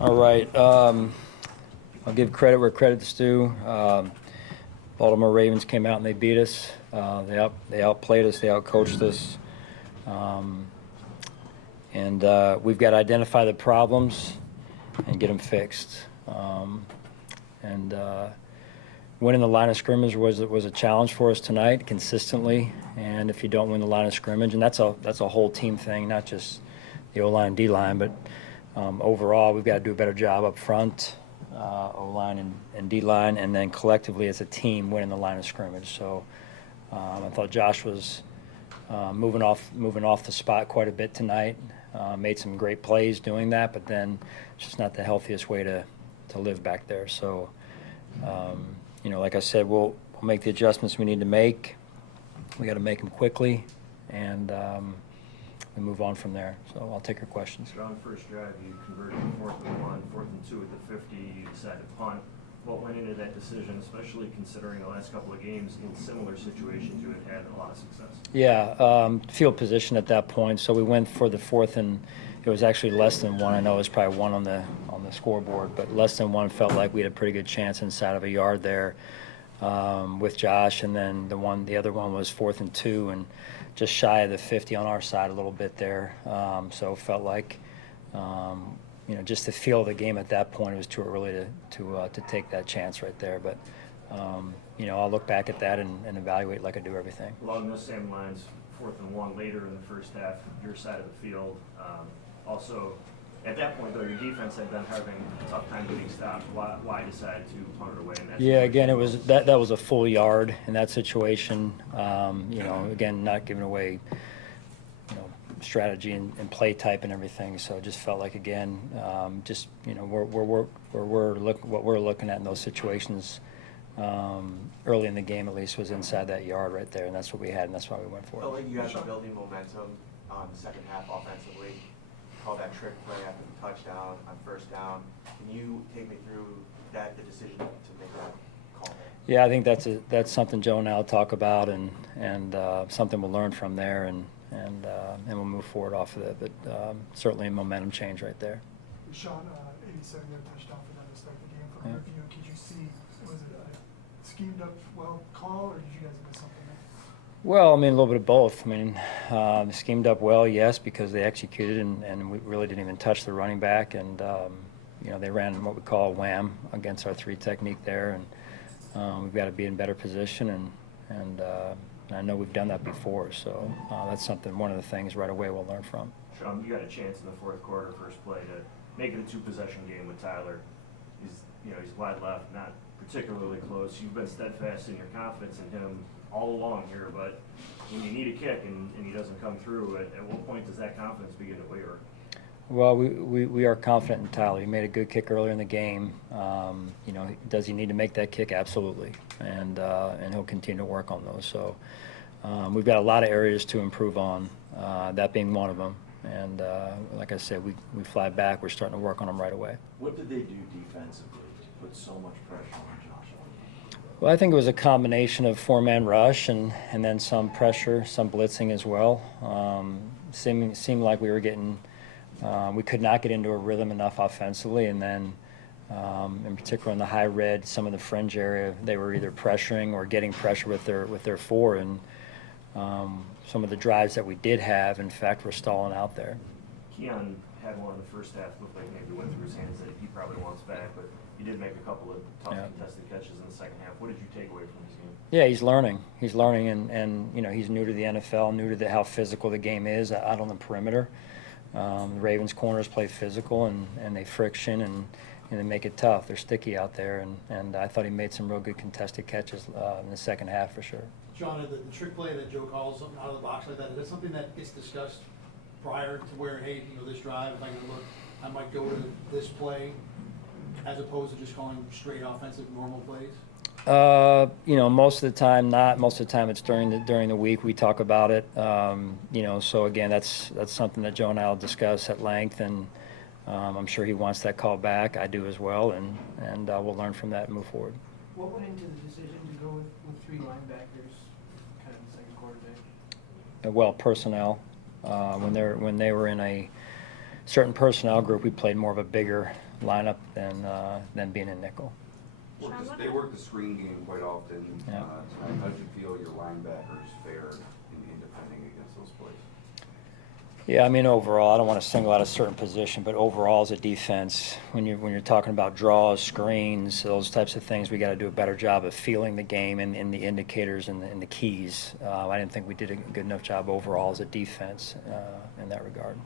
All right. I'll give credit where credit's due. Baltimore Ravens came out and they beat us. They outplayed us. They outcoached us. And we've got to identify the problems and get them fixed. And winning the line of scrimmage was a challenge for us tonight consistently. And if you don't win the line of scrimmage, and that's a whole team thing, not just the O-line and D-line, but overall we've got to do a better job up front, O-line and D-line, and then collectively as a team winning the line of scrimmage. So I thought Josh was moving off the spot quite a bit tonight. Made some great plays doing that, but then it's just not the healthiest way to live back there. So like I said, we'll make the adjustments we need to make. We got to make them quickly, and we move on from there. So I'll take your questions. On the first drive, you converted 4th and 1, 4th and 2 at the 50. You decided to punt. What went into that decision, especially considering the last couple of games in similar situations you had a lot of success? Yeah, field position at that point. So we went for the 4th, and it was actually less than 1. I know it was probably 1 on the scoreboard, but less than 1. Felt like we had a pretty good chance inside of a yard there with Josh, and then the other one was 4th and 2, and just shy of the 50 on our side a little bit there. So felt like. Just the feel of the game at that point, it was too early to take that chance right there. But, I'll look back at that and evaluate like I do everything. Along those same lines, 4th and 1 later in the first half, your side of the field. Also, at that point, though, your defense had been having a tough time getting stopped. Why decide to punt it away in that situation? Yeah, again, it was that was a full yard in that situation. Again, not giving away strategy and play type and everything. So it just felt like, again, what we're looking at in those situations early in the game at least was inside that yard right there, and that's what we had, and that's why we went for it. Felt like you guys are building momentum on the second half offensively. Call that trick play after the touchdown on first down. Can you take me through the decision to make that call? Yeah, I think that's something Joe and I'll talk about, and something we'll learn from there, and we'll move forward off of it. But certainly a momentum change right there. Sean, 87-yard touchdown for them to start the game. From your view, could you see, was it a schemed up well call, or did you guys miss something there? Well, a little bit of both. Schemed up well, yes, because they executed, and we really didn't even touch the running back, and they ran what we call a wham against our 3 technique there, and we've got to be in better position, and I know we've done that before, so that's one of the things right away we'll learn from. Sean, you got a chance in the 4th quarter, first play, to make it a 2-possession game with Tyler. He's wide left, not particularly close. You've been steadfast in your confidence in him all along here, but when you need a kick and he doesn't come through, at what point does that confidence begin to waver? Well, we are confident in Tyler. He made a good kick earlier in the game. Does he need to make that kick? Absolutely, and he'll continue to work on those. So we've got a lot of areas to improve on, that being one of them. And like I said, we fly back. We're starting to work on them right away. What did they do defensively to put so much pressure on Josh? Well, I think it was a combination of 4-man rush and then some pressure, some blitzing as well. Seemed like we were getting. We could not get into a rhythm enough offensively, and then in particular in the high red, some of the fringe area, they were either pressuring or getting pressure with their 4, and some of the drives that we did have, in fact, were stalling out there. Keon had one in the first half, looked like maybe went through his hands that he probably wants back, but he did make a couple of tough contested catches in the second half. What did you take away from his game? Yeah, he's learning. He's learning, and he's new to the NFL, new to how physical the game is out on the perimeter. The Ravens corners play physical, and they friction, and they make it tough. They're sticky out there, and I thought he made some real good contested catches in the second half for sure. Sean, the trick play that Joe calls something out of the box like that, is that something that gets discussed prior to where, hey, this drive, if I can look, I might go to this play, as opposed to just calling straight offensive normal plays? Most of the time not. Most of the time it's during the week we talk about it. So again, that's something that Joe and I will discuss at length, and I'm sure he wants that call back. I do as well, and we'll learn from that and move forward. What went into the decision to go with 3 linebackers kind of in the second quarter there? Well, personnel. When they were in a certain personnel group, we played more of a bigger lineup than being in nickel. They work the screen game quite often. Yeah. How did you feel your linebackers fared in defending against those plays? Yeah, I mean, overall, I don't want to single out a certain position, but overall as a defense, when you're talking about draws, screens, those types of things, we got to do a better job of feeling the game and the indicators and the keys. I didn't think we did a good enough job overall as a defense in that regard.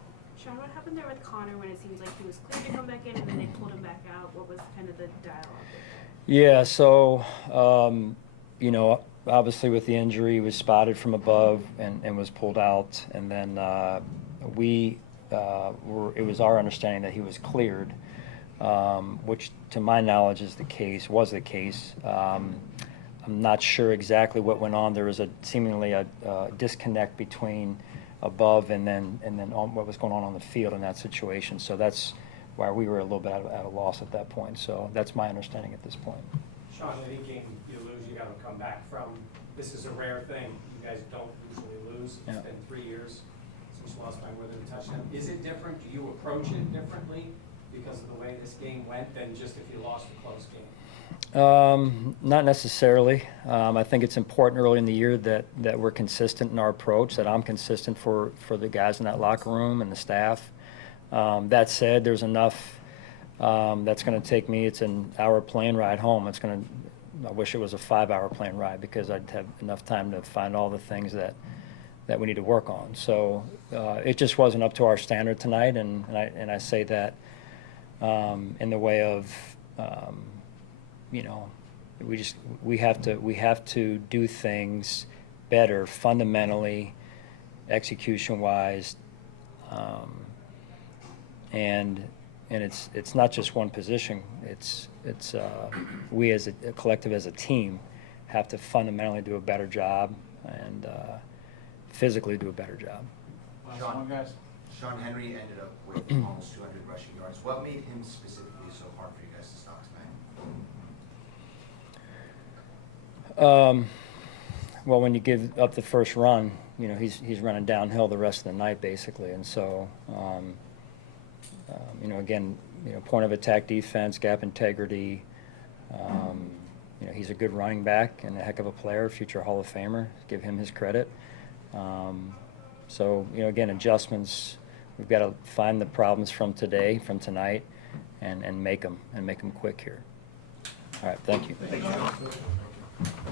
Sean, what happened there with Connor when it seems like he was clear to come back in and then they pulled him back out? What was kind of the dialogue there? Yeah, so, you know, obviously with the injury, he was spotted from above and was pulled out. And then it was our understanding that he was cleared, which to my knowledge was the case. I'm not sure exactly what went on. There was seemingly a disconnect between above and then on what was going on the field in that situation. So that's why we were a little bit at a loss at that point. So that's my understanding at this point. Sean, any game you lose, you got to come back from. This is a rare thing. You guys don't usually lose. It's been 3 years since you lost by more than a touchdown. Is it different? Do you approach it differently because of the way this game went than just if you lost a close game? Not necessarily. I think it's important early in the year that we're consistent in our approach, that I'm consistent for the guys in that locker room and the staff. That said, there's enough that's going to take me. It's an hour plane ride home. I wish it was a 5-hour plane ride because I'd have enough time to find all the things that we need to work on. So it just wasn't up to our standard tonight, and I say that in the way of you know, we have to do things better fundamentally, execution-wise. And it's not just one position. It's we as a collective, as a team, have to fundamentally do a better job and physically do a better job. Sean Henry ended up with almost 200 rushing yards. What made him specifically so hard for you guys to stop tonight? Well, when you give up the first run, you know, he's running downhill the rest of the night basically, and so. You know, again, you know, point of attack defense, gap integrity. You know, he's a good running back and a heck of a player, future Hall of Famer. Give him his credit. So, you know, again, adjustments. We've got to find the problems from tonight, and make them quick here. All right, thank you. Thank you.